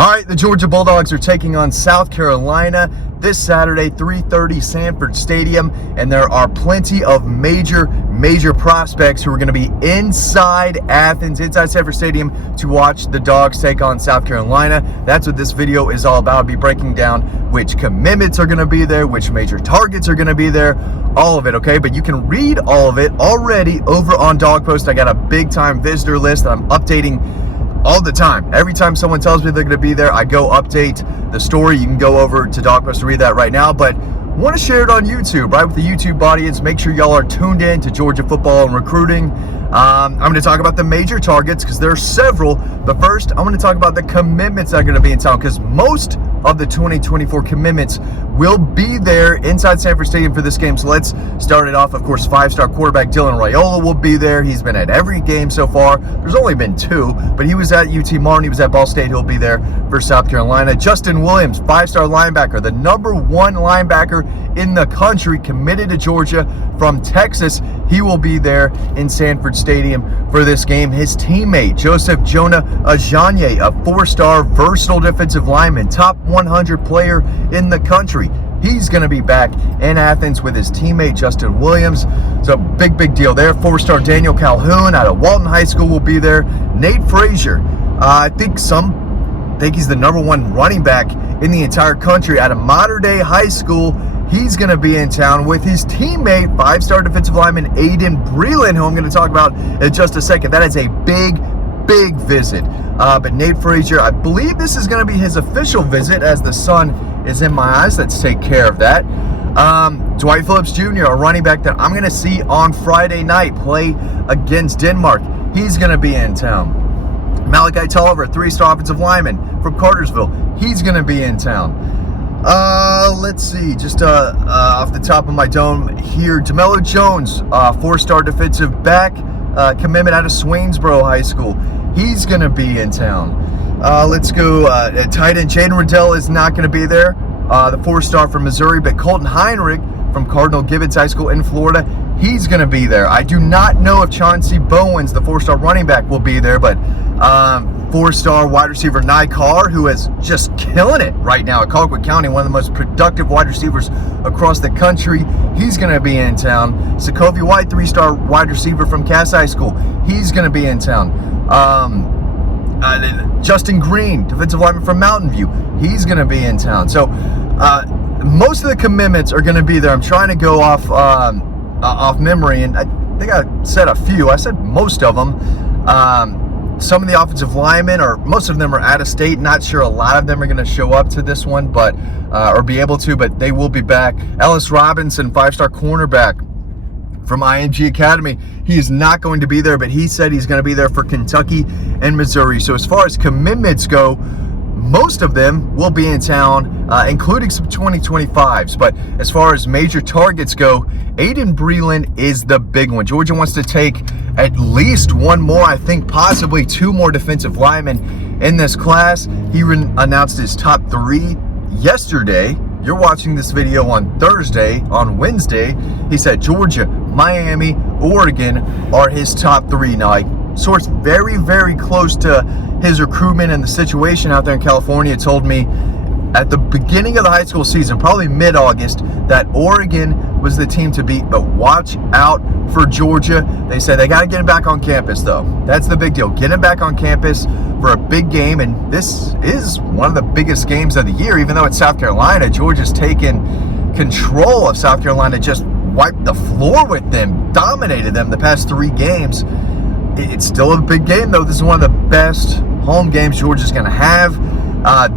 All right, the Georgia Bulldogs are taking on South Carolina this Saturday, 3:30, Sanford Stadium, and there are plenty of major prospects who are going to be inside Athens, inside Sanford Stadium, to watch the Dogs take on South Carolina. That's what this video is all about. I'll be breaking down which commitments are going to be there, which major targets are going to be there, all of it, okay? But you can read all of it already over on Dog Post. I got a big-time visitor list that I'm updating all the time. Every time someone tells me they're going to be there, I go update the story. You can go over to Dog Post to read that right now, but want to share it on YouTube, right, with the YouTube audience. Make sure y'all are tuned in to Georgia football and recruiting. I'm going to talk about the major targets because there are several, but first I'm going to talk about the commitments that are going to be in town, because most of the 2024 commitments will be there inside Sanford Stadium for this game. So let's start it off. Of course, five-star quarterback Dylan Raiola will be there. He's been at every game so far. There's only been two, but he was at UT Martin. He was at Ball State. He'll be there for South Carolina. Justin Williams, five-star linebacker, the #1 linebacker in the country, committed to Georgia from Texas. He will be there in Sanford Stadium for this game. His teammate, Joseph Jonah Ajanye, a four-star versatile defensive lineman, top 100 player in the country. He's going to be back in Athens with his teammate, Justin Williams. So big deal there. Four-star Daniel Calhoun out of Walton High School will be there. Nate Frazier, I think he's the #1 running back in the entire country out of Mater Dei High School. He's going to be in town with his teammate, five-star defensive lineman Aiden Breland, who I'm going to talk about in just a second. That is a big visit. But Nate Frazier, I believe this is going to be his official visit, as the sun is in my eyes. Let's take care of that. Dwight Phillips Jr., a running back that I'm going to see on Friday night play against Denmark. He's going to be in town. Malachi Tolliver, three-star offensive lineman from Cartersville. He's going to be in town. Let's see, just off the top of my dome here, DeMello Jones, four-star defensive back, commitment out of Swainsboro High School. He's going to be in town. Let's go, tight end Jaden Riddell is not going to be there, the four-star from Missouri, but Colton Heinrich from Cardinal Gibbons High School in Florida, he's going to be there. I do not know if Chauncey Bowens, the four-star running back, will be there, but four-star wide receiver Nye Carr, who is just killing it right now at Colquitt County, one of the most productive wide receivers across the country, he's going to be in town. Sokovia White, three-star wide receiver from Cass High School, he's going to be in town. Justin Green, defensive lineman from Mountain View, he's going to be in town. So most of the commitments are going to be there. I'm trying to go off memory, and I think I said a few. I said most of them. Some of the offensive linemen, or most of them, are out of state. Not sure a lot of them are going to show up to this one, but or be able to, but they will be back. Ellis Robinson, five-star cornerback from IMG Academy, he is not going to be there, but he said he's going to be there for Kentucky and Missouri. So as far as commitments go, most of them will be in town, including some 2025s. But as far as major targets go, Aiden Breland is the big one. Georgia wants to take at least one more, I think possibly two more defensive linemen in this class. He announced his top 3 yesterday. You're watching this video on Thursday. On Wednesday, he said Georgia, Miami, Oregon are his top 3. Now, I source very close to his recruitment and the situation out there in California told me at the beginning of the high school season, probably mid-August, that Oregon was the team to beat, but watch out for Georgia. They said they got to get him back on campus, though. That's the big deal. Get him back on campus for a big game, and this is one of the biggest games of the year, even though it's South Carolina. Georgia's taken control of South Carolina, just wiped the floor with them, dominated them the past 3 games. It's still a big game, though. This is one of the best home games Georgia's going to have.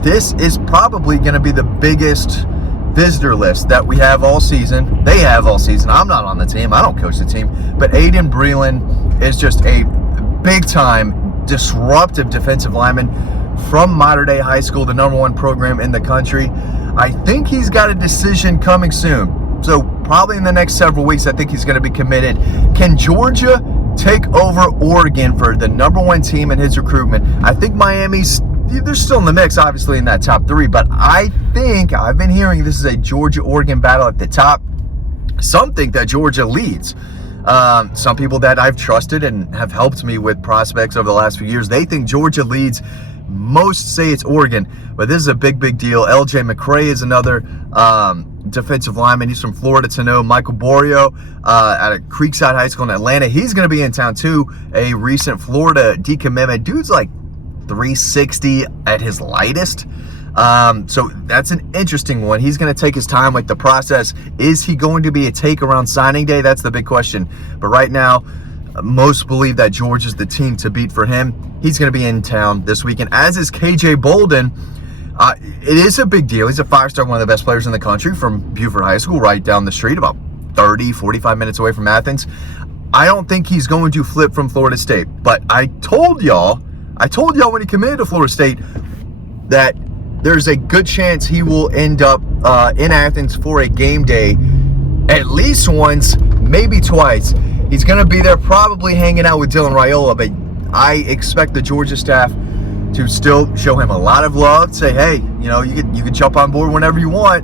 This is probably going to be the biggest visitor list that we have all season. They have all season. I'm not on the team. I don't coach the team. But Aiden Breland is just a big-time disruptive defensive lineman from Mater Dei High School, the #1 program in the country. I think he's got a decision coming soon. So probably in the next several weeks, I think he's going to be committed. Can Georgia take over Oregon for the #1 team in his recruitment? I think they're still in the mix, obviously, in that top 3, but I think I've been hearing this is a Georgia-Oregon battle at the top. Some think that Georgia leads. Some people that I've trusted and have helped me with prospects over the last few years, they think Georgia leads Most say it's Oregon, but this is a big deal. LJ McCray is another defensive lineman. He's from Florida to know. Michael Borio out of Creekside High School in Atlanta. He's going to be in town too. A recent Florida decommitment. Dude's like 360 at his lightest. So that's an interesting one. He's going to take his time with the process. Is he going to be a take around signing day? That's the big question. But right now, most believe that Georgia's the team to beat for him. He's going to be in town this weekend, as is KJ Bolden. It is a big deal. He's a five-star, one of the best players in the country from Buford High School, right down the street, about 45 minutes away from Athens. I don't think he's going to flip from Florida State, but I told y'all when he committed to Florida State that there's a good chance he will end up in Athens for a game day at least once, maybe twice. He's going to be there probably hanging out with Dylan Raiola, but I expect the Georgia staff to still show him a lot of love, say, hey, you know, you can jump on board whenever you want.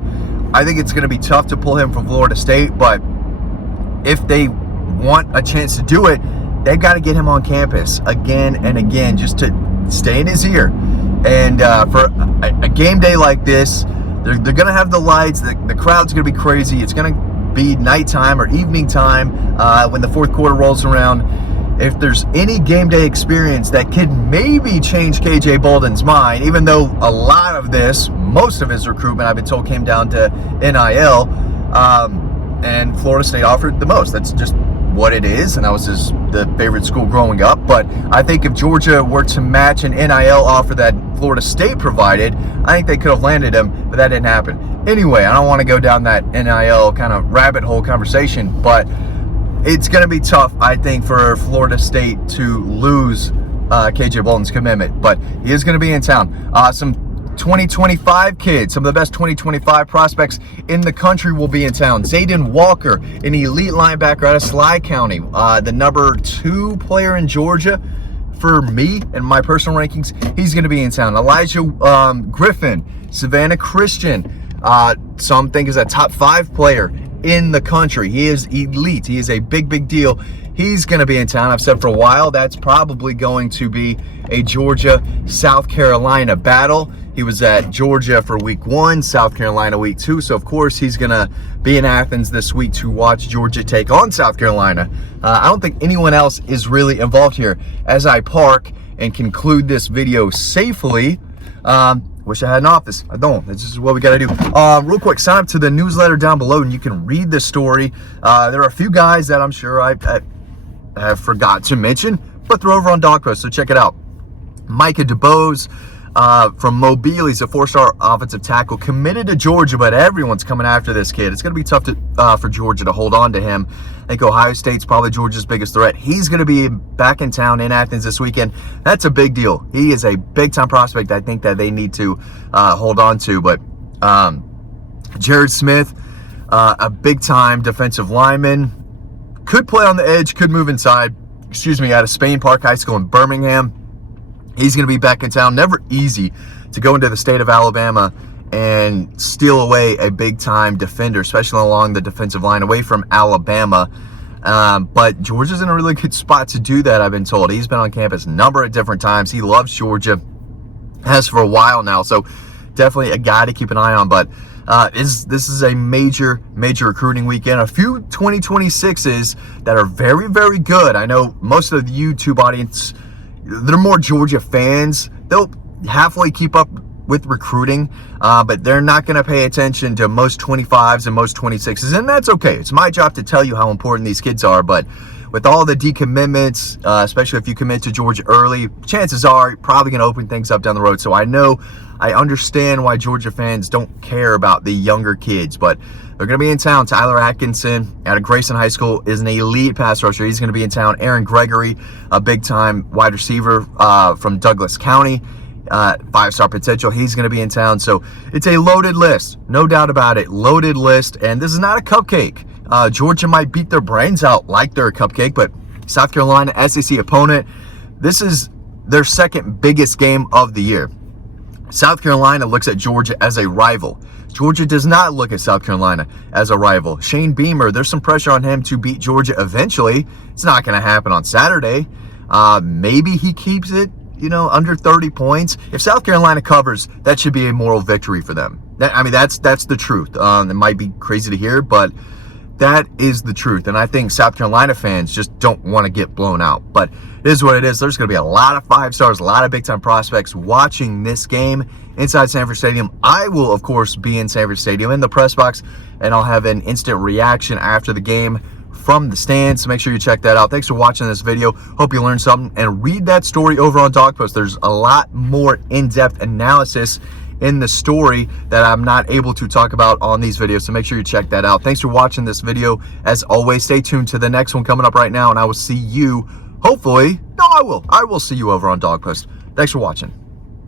I think it's going to be tough to pull him from Florida State, but if they want a chance to do it, they've got to get him on campus again and again just to stay in his ear. And for a game day like this, they're going to have the lights, the crowd's going to be crazy. It's going to be nighttime or evening time when the fourth quarter rolls around. If there's any game day experience that could maybe change KJ Bolden's mind, even though a lot of this, most of his recruitment, I've been told, came down to NIL, and Florida State offered the most. That's just what it is, and that was the favorite school growing up. But I think if Georgia were to match an NIL offer that Florida State provided, I think they could have landed him, but that didn't happen. Anyway, I don't want to go down that NIL kind of rabbit hole conversation, but it's going to be tough, I think, for Florida State to lose KJ Bolden's commitment, but he is going to be in town. Some 2025 kids, some of the best 2025 prospects in the country will be in town. Zayden Walker, an elite linebacker out of Sly County, the number 2 player in Georgia for me and my personal rankings. He's going to be in town. Elijah Griffin, Savannah Christian, some think is a top 5 player in the country. He is elite. He is a big deal. He's going to be in town. I've said for a while that's probably going to be a Georgia-South Carolina battle. He was at Georgia for week 1, South Carolina week 2. So, of course, he's going to be in Athens this week to watch Georgia take on South Carolina. I don't think anyone else is really involved here. As I park and conclude this video safely, wish I had an office. I don't. This is what we got to do. Real quick, sign up to the newsletter down below and you can read the story. There are a few guys that I'm sure I have forgot to mention, but they're over on Dog Post, so check it out. Micah DeBose from Mobile. He's a 4-star offensive tackle committed to Georgia, but everyone's coming after this kid. It's going to be tough for Georgia to hold on to him. I think Ohio State's probably Georgia's biggest threat. He's going to be back in town in Athens this weekend. That's a big deal. He is a big-time prospect I think that they need to hold on to. But Jared Smith, a big-time defensive lineman, could play on the edge, could move inside, out of Spain Park High School in Birmingham. He's going to be back in town. Never easy to go into the state of Alabama and steal away a big-time defender, especially along the defensive line away from Alabama. But Georgia's in a really good spot to do that, I've been told. He's been on campus a number of different times. He loves Georgia, has for a while now. So definitely a guy to keep an eye on. But this is a major recruiting weekend. A few 2026s that are very good. I know most of the YouTube audience, they're more Georgia fans. They'll halfway keep up with recruiting, but they're not going to pay attention to most 25s and most 26s, and that's okay. It's my job to tell you how important these kids are, but with all the decommitments, especially if you commit to Georgia early, chances are you're probably going to open things up down the road. So I understand why Georgia fans don't care about the younger kids, but they're going to be in town. Tyler Atkinson out of Grayson High School is an elite pass rusher. He's going to be in town. Aaron Gregory, a big-time wide receiver from Douglas County, 5-star potential. He's going to be in town. So it's a loaded list, no doubt about it. Loaded list, and this is not a cupcake. Georgia might beat their brains out like they're a cupcake, but South Carolina, SEC opponent, this is their second biggest game of the year. South Carolina looks at Georgia as a rival. Georgia does not look at South Carolina as a rival. Shane Beamer, there's some pressure on him to beat Georgia eventually. It's not going to happen on Saturday. Maybe he keeps it under 30 points. If South Carolina covers, that should be a moral victory for them. That's the truth. It might be crazy to hear, but that is the truth. And I think South Carolina fans just don't want to get blown out. But it is what it is. There's going to be a lot of 5 stars, a lot of big-time prospects watching this game inside Sanford Stadium. I will, of course, be in Sanford Stadium in the press box, and I'll have an instant reaction after the game from the stands. So make sure you check that out. Thanks for watching this video. Hope you learned something, and read that story over on Dog Post. There's a lot more in-depth analysis in the story that I'm not able to talk about on these videos, so make sure you check that out. Thanks for watching this video. As always, stay tuned to the next one coming up right now, and I will see you, hopefully, no, I will see you over on Dog Post. Thanks for watching.